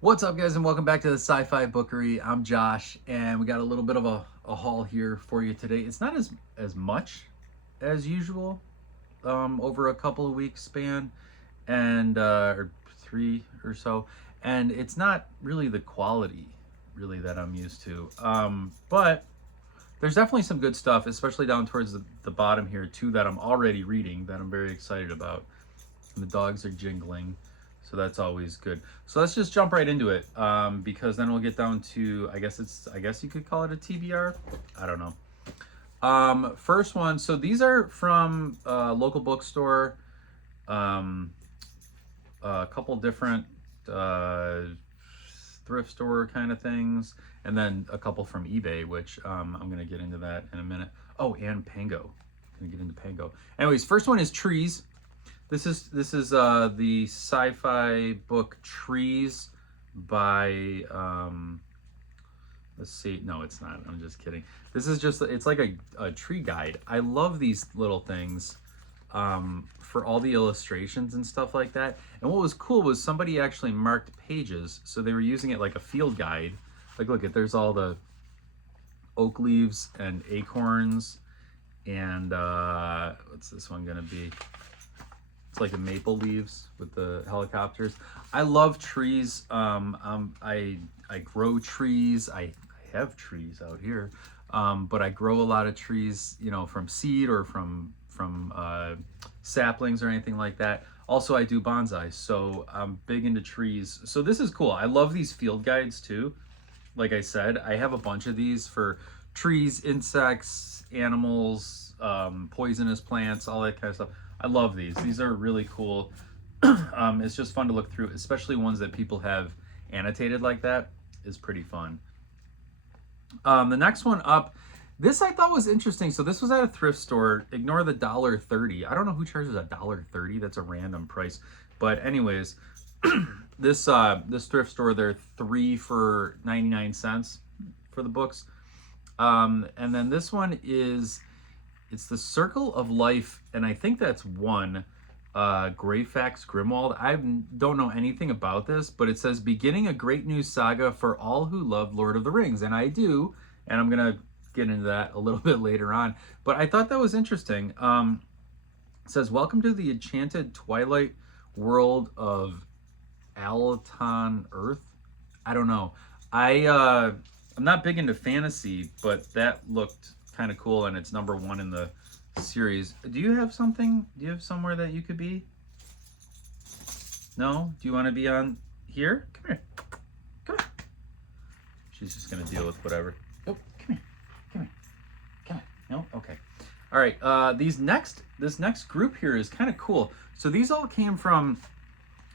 What's up, guys, and welcome back to the Sci Fi Bookery. I'm Josh, and we got a little bit of a haul here for you today. It's not as much as usual over a couple of weeks span, and or three or so, and it's not really the quality really that I'm used to. But there's definitely some good stuff, especially down towards the bottom here too, that I'm already reading that I'm very excited about. And the dogs are jingling, so that's always good. So let's just jump right into it, because then we'll get down to, I guess you could call it a TBR. I don't know. First one. So these are from local bookstore. A couple different thrift store kind of things, and then a couple from eBay, which I'm gonna get into that in a minute. Oh, and Pango. Gonna get into Pango. Anyways, first one is Trees. This is the sci-fi book Trees by let's see. No, it's not. I'm just kidding. This is just, it's like a tree guide. I love these little things for all the illustrations and stuff like that. And what was cool was somebody actually marked pages, so they were using it like a field guide. Like, look at, there's all the oak leaves and acorns, and what's this one gonna be? It's like the maple leaves with the helicopters. I love trees. I grow trees. I have trees out here, but I grow a lot of trees, you know, from seed or from saplings or anything like that. Also, I do bonsai, so I'm big into trees. So this is cool. I love these field guides too. Like I said, I have a bunch of these for trees, insects, animals, poisonous plants, all that kind of stuff. I love these. These are really cool. It's just fun to look through, especially ones that people have annotated like that is pretty fun. The next one up, this I thought was interesting. So this was at a thrift store. Ignore the $1.30. I don't know who charges $1.30. That's a random price. But anyways, this thrift store, they're 3 for 99 cents for the books. And then this one is, it's the Circle of Life, and I think that's one. Greyfax Grimwald. I don't know anything about this, but it says beginning a great new saga for all who love Lord of the Rings, and I do, and I'm gonna get into that a little bit later on. But I thought that was interesting. It says, "Welcome to the enchanted twilight world of Alaton Earth." I don't know. I'm not big into fantasy, but that looked kind of cool, and it's #1 in the series. Do you have something? Do you have somewhere that you could be? No? Do you want to be on here? Come here. Come here. She's just gonna deal with whatever. Oh, come here. Come here. Come here. No? Okay. All right. This next group here is kind of cool. So these all came from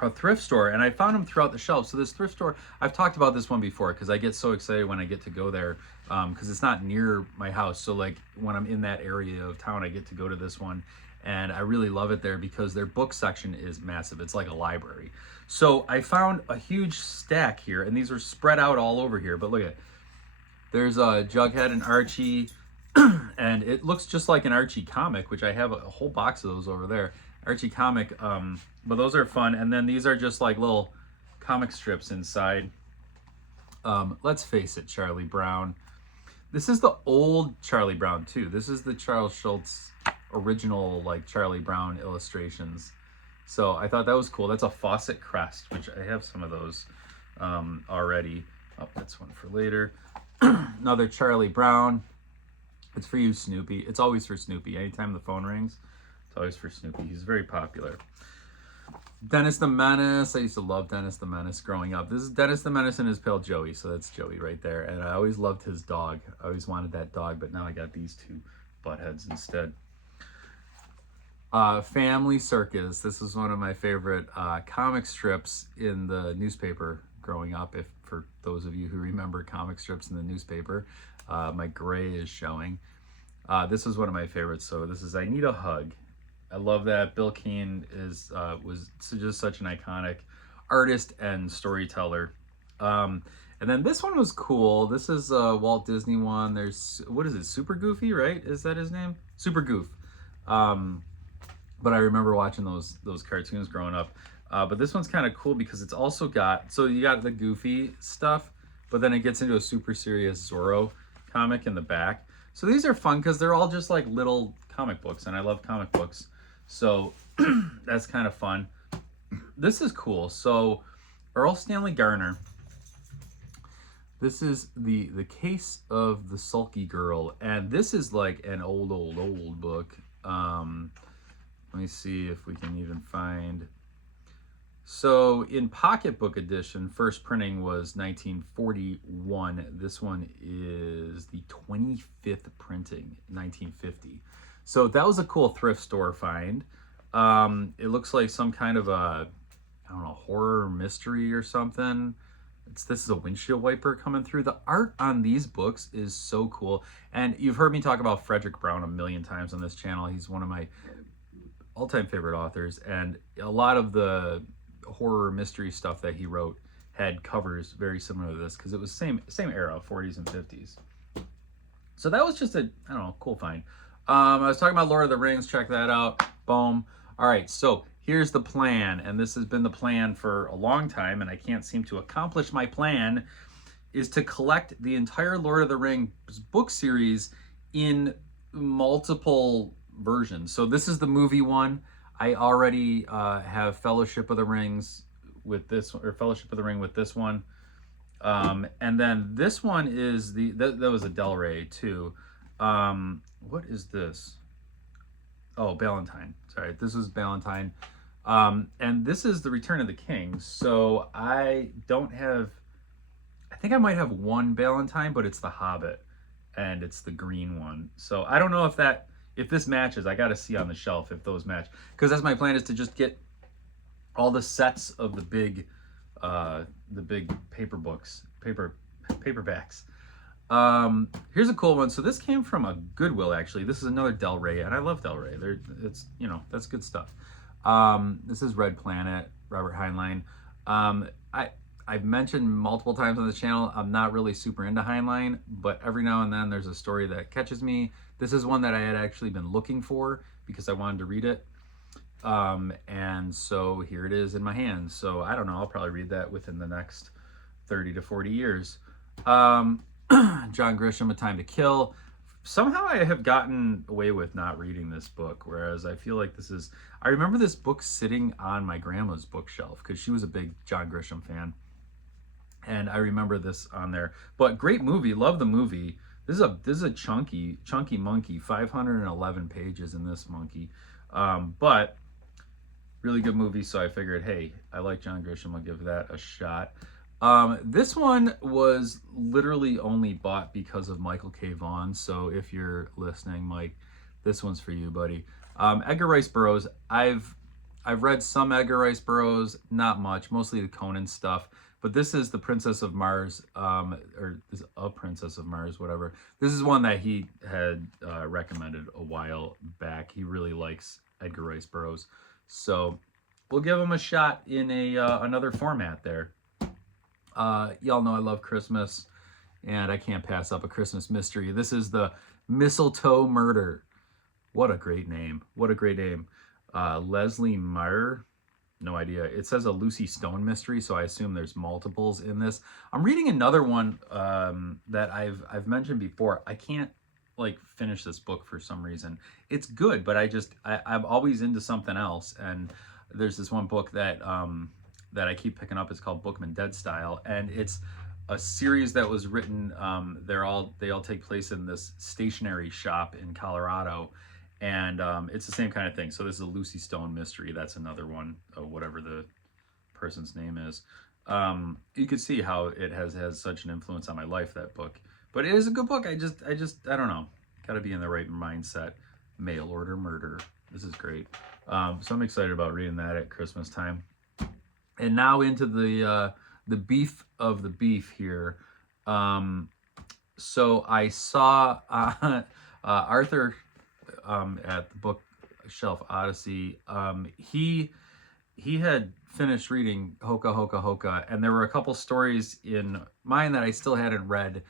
a thrift store, and I found them throughout the shelves. So this thrift store, I've talked about this one before because I get so excited when I get to go there, because it's not near my house. So like when I'm in that area of town, I get to go to this one, and I really love it there because their book section is massive. It's like a library. So I found a huge stack here, and these are spread out all over here. But look at it. There's a Jughead and Archie, and it looks just like an Archie comic, which I have a whole box of those over there. Archie comic, but those are fun. And then these are just like little comic strips inside. Let's face it, Charlie Brown. This is the old Charlie Brown too. This is the Charles Schulz original, like Charlie Brown illustrations. So I thought that was cool. That's a faucet crest, which I have some of those already. Oh, that's one for later. Another Charlie Brown. It's for you, Snoopy. It's always for Snoopy. Anytime the phone rings, it's always for Snoopy. He's very popular. Dennis the Menace. I used to love Dennis the Menace growing up. This is Dennis the Menace and his pal Joey. So that's Joey right there. And I always loved his dog. I always wanted that dog, but now I got these two buttheads instead. Family Circus. This was one of my favorite comic strips in the newspaper growing up. If for those of you who remember comic strips in the newspaper, my gray is showing. This was one of my favorites. So this is I Need a Hug. I love that. Bill Keane was just such an iconic artist and storyteller. And then this one was cool. This is a Walt Disney one. There's, what is it? Super Goofy, right? Is that his name? Super Goof. But I remember watching those cartoons growing up. But this one's kind of cool because it's also got, so you got the goofy stuff, but then it gets into a super serious Zorro comic in the back. So these are fun because they're all just like little comic books, and I love comic books. So that's kind of fun. This is cool. So Earl Stanley Garner. This is the Case of the Sulky Girl, and this is like an old book. Let me see if we can even find. So in pocketbook edition, first printing was 1941. This one is the 25th printing, 1950. So that was a cool thrift store find. It looks like some kind of a, I don't know, horror mystery or something. This is a windshield wiper coming through. The art on these books is so cool. And you've heard me talk about Frederick Brown a million times on this channel. He's one of my all-time favorite authors. And a lot of the horror mystery stuff that he wrote had covers very similar to this because it was same era, 40s and 50s. So that was just a, I don't know, cool find. I was talking about Lord of the Rings. Check that out. Boom. All right, so here's the plan, and this has been the plan for a long time, and I can't seem to accomplish my plan, is to collect the entire Lord of the Rings book series in multiple versions. So this is the movie one. I already have Fellowship of the Rings with this, or Fellowship of the Ring with this one. And then this one is that was a Del Rey too. What is this? Oh, Ballantine. Sorry, this was Ballantine. And this is the Return of the King. So I think I might have one Ballantine, but it's the Hobbit, and it's the green one. So I don't know if this matches. I got to see on the shelf if those match, because that's my plan, is to just get all the sets of the big paper books, paperbacks. Here's a cool one. So this came from a Goodwill, actually. This is another Del Rey, and I love Del Rey. It's, you know, that's good stuff. This is Red Planet, Robert Heinlein. I've mentioned multiple times on the channel, I'm not really super into Heinlein, but every now and then there's a story that catches me. This is one that I had actually been looking for because I wanted to read it. And so here it is in my hands. So I don't know, I'll probably read that within the next 30 to 40 years. John Grisham, A Time to Kill. Somehow I have gotten away with not reading this book, whereas I feel like I remember this book sitting on my grandma's bookshelf because she was a big John Grisham fan. And I remember this on there. But great movie, love the movie. This is a chunky monkey, 511 pages in this monkey. But really good movie, so I figured, hey, I like John Grisham, I'll give that a shot. This one was literally only bought because of Michael K. Vaughan, so if you're listening, Mike, this one's for you, buddy. Edgar Rice Burroughs, I've read some Edgar Rice Burroughs, not much, mostly the Conan stuff, but this is The Princess of Mars, or is A Princess of Mars, whatever. This is one that he had recommended a while back. He really likes Edgar Rice Burroughs, so we'll give him a shot in another format there. Y'all know I love Christmas, and I can't pass up a Christmas mystery. This is The Mistletoe Murder. What a great name. What a great name. Leslie Meyer. No idea. It says a Lucy Stone mystery, so I assume there's multiples in this. I'm reading another one that I've mentioned before. I can't finish this book for some reason. It's good, but I'm always into something else, and there's this one book that I keep picking up. It's called Bookman Dead Style, and it's a series that was written. They all take place in this stationery shop in Colorado, and it's the same kind of thing. So this is a Lucy Stone mystery. That's another one, whatever the person's name is. You could see how it has such an influence on my life, that book. But it is a good book. I don't know. Got to be in the right mindset. Mail order murder. This is great. So I'm excited about reading that at Christmas time. And now into the beef of the beef here. So I saw Arthur at the Bookshelf Odyssey. He had finished reading Hoka Hoka Hoka, and there were a couple stories in mine that I still hadn't read,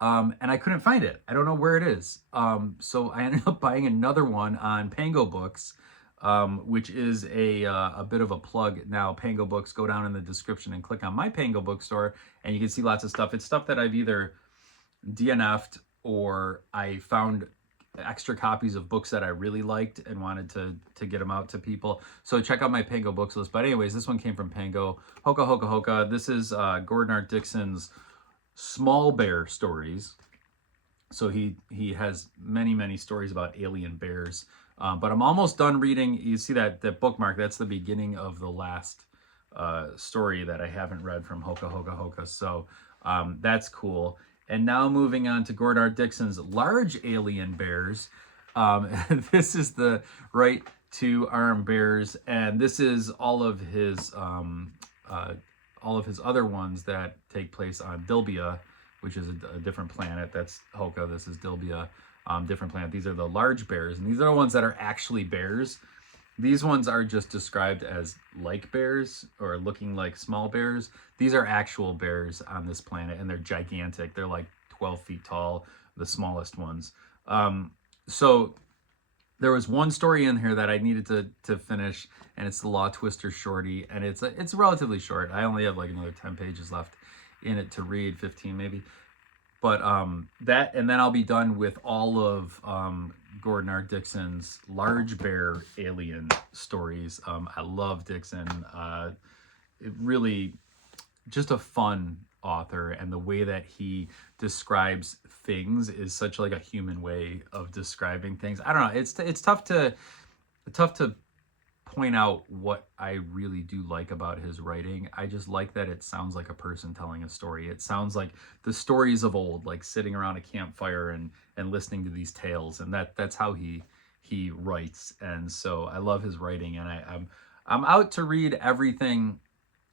and I couldn't find it. I don't know where it is. So I ended up buying another one on PangoBooks. which is a bit of a plug now. Pango Books, go down in the description and click on my Pango Bookstore, and you can see lots of stuff. It's stuff that I've either DNF'd or I found extra copies of books that I really liked and wanted to get them out to people. So check out my Pango Books list. But anyways, this one came from Pango. Hoka Hoka Hoka. This is Gordon R. Dixon's Small Bear stories. So he has many stories about alien bears. But I'm almost done reading. You see that bookmark? That's the beginning of the last story that I haven't read from Hoka Hoka Hoka. So that's cool. And now moving on to Gordon R. Dixon's Large Alien Bears. This is the right to arm bears, and this is all of his other ones that take place on Dilbia, which is a different planet. That's Hoka. This is Dilbia, different planet. These are the large bears, and these are the ones that are actually bears. These ones are just described as like bears or looking like small bears. These are actual bears on this planet, and they're gigantic. They're like 12 feet tall, the smallest ones. So there was one story in here that I needed to finish, and it's the Law Twister Shorty, and it's relatively short. I only have like another 10 pages left in it to read, 15 maybe. But that, and then I'll be done with all of Gordon R. Dixon's large bear alien stories. I love Dixon. It really, just a fun author, and the way that he describes things is such like a human way of describing things. I don't know. It's tough to point out what I really do like about his writing. I just like that it sounds like a person telling a story. It sounds like the stories of old, like sitting around a campfire and listening to these tales, and that's how he writes. And so I love his writing, and I'm out to read everything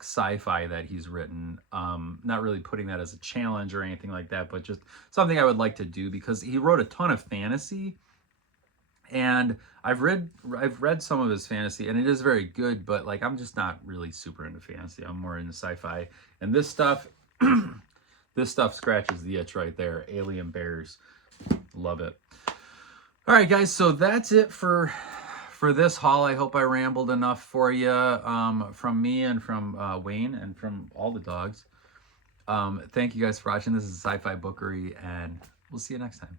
sci-fi that he's written. Not really putting that as a challenge or anything like that, but just something I would like to do, because he wrote a ton of fantasy, and I've read some of his fantasy, and it is very good, but like I'm just not really super into fantasy. I'm more into sci-fi, and this stuff this stuff scratches the itch right there. Alien bears, love it. All right, guys, so that's it for this haul. I hope I rambled enough for you, from me and from Wayne and from all the dogs. Thank you guys for watching. This is Sci Fi Bookery, and we'll see you next time.